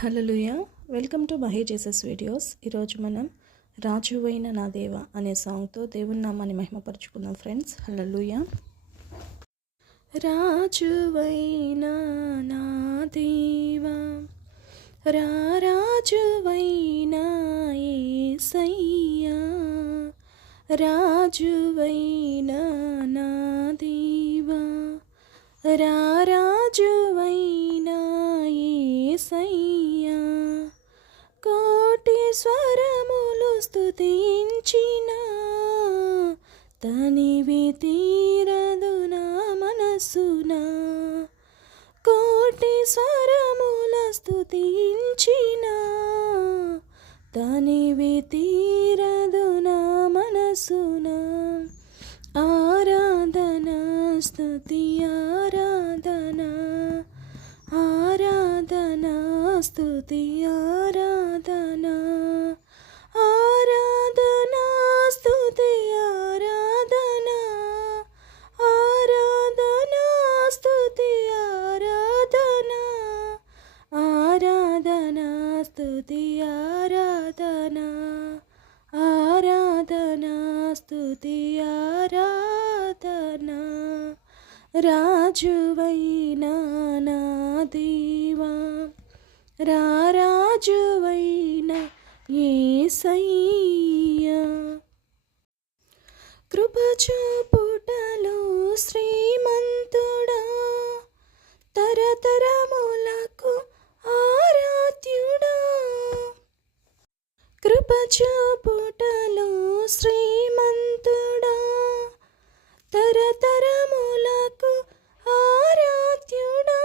హలోయ welcome to Mahi Jesus videos. ఈరోజు మనం రాజువైన నా దేవ అనే సాంగ్తో దేవుని నామాన్ని మహిమపరుచుకుందాం ఫ్రెండ్స్. హలోయ రాజువైన నా దేవా రాజువైన ఏసయ్యా. రాజువైన నా దేవా రాజువైనా స్తుతించిన తనివి తీరదు నా మనసున. కోటి స్వరముల స్తుతించిన తనివి తీరదు నా మనసున. ఆరాధన స్తుతి ఆరాధన ఆరాధన స్తుతి ఆరాధన ఆరాధన. ఆరాధనా ఆరాధనా స్థుతి ఆరాధనా రాజువైన నా దేవా. రా రాజువైన ఏసయ్యా. కృపచూపుటలో శ్రీమంతుడా తరతరములకు ఆరాధ్యుడా కృపచూపుటలో శ్రీమంతుడా. తరతరములకు ఆరాధ్యుడా.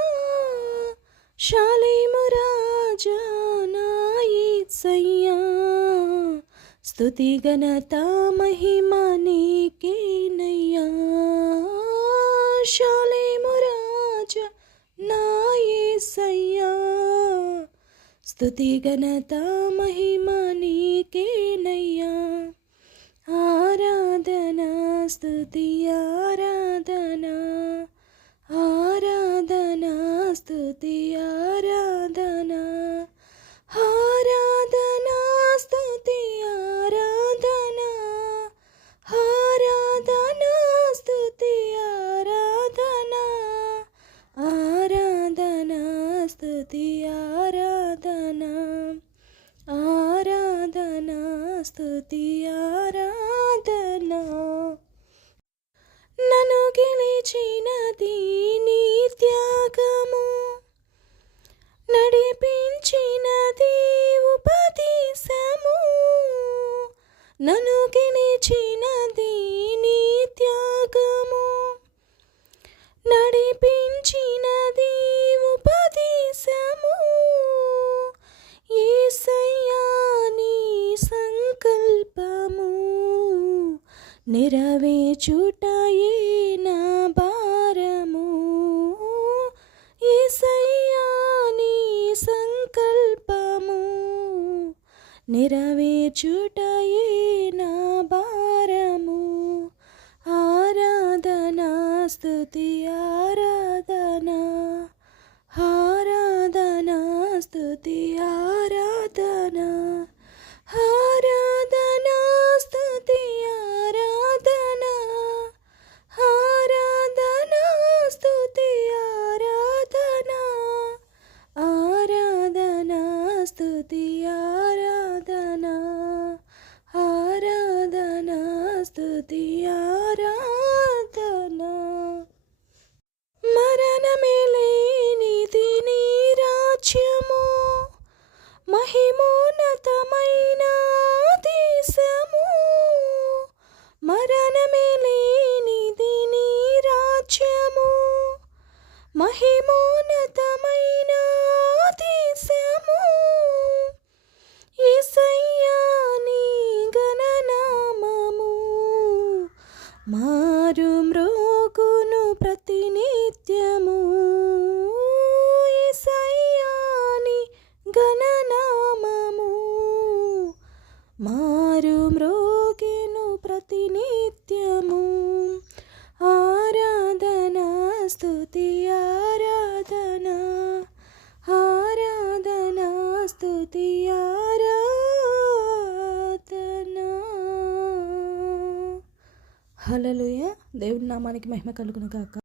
శాలేము రాజా నాయసయ్యా. స్తుతి ఘనత మహిమ నీకేనయ్యా. శాలేము స్తుతి ఘనత మహిమ నీకేనయ్యా ఆరాధన స్తుతి ఆరాధన ఆరాధన స్తుతి ఆరాధన ఆరాధన ఆరాధన స్థుతి ఆరాధన. నన్ను గెలిచినది నీ త్యాగము నడిపించినది ఉపదేశము నన్ను నెరవేచుటయే నా భారము. ఏసయ్యా నీ సంకల్పము నెరవేచుటయే నా భారము. ఆరాధనా స్థుతి ఆరాధనా ఆరాధనా స్థుతి ఆ ప్రతినిత్యము. ఆరాధన స్థుతి ఆరాధన. ఆరాధన హలలుయ దేవుడి నామానికి మహిమ కలుగును కాక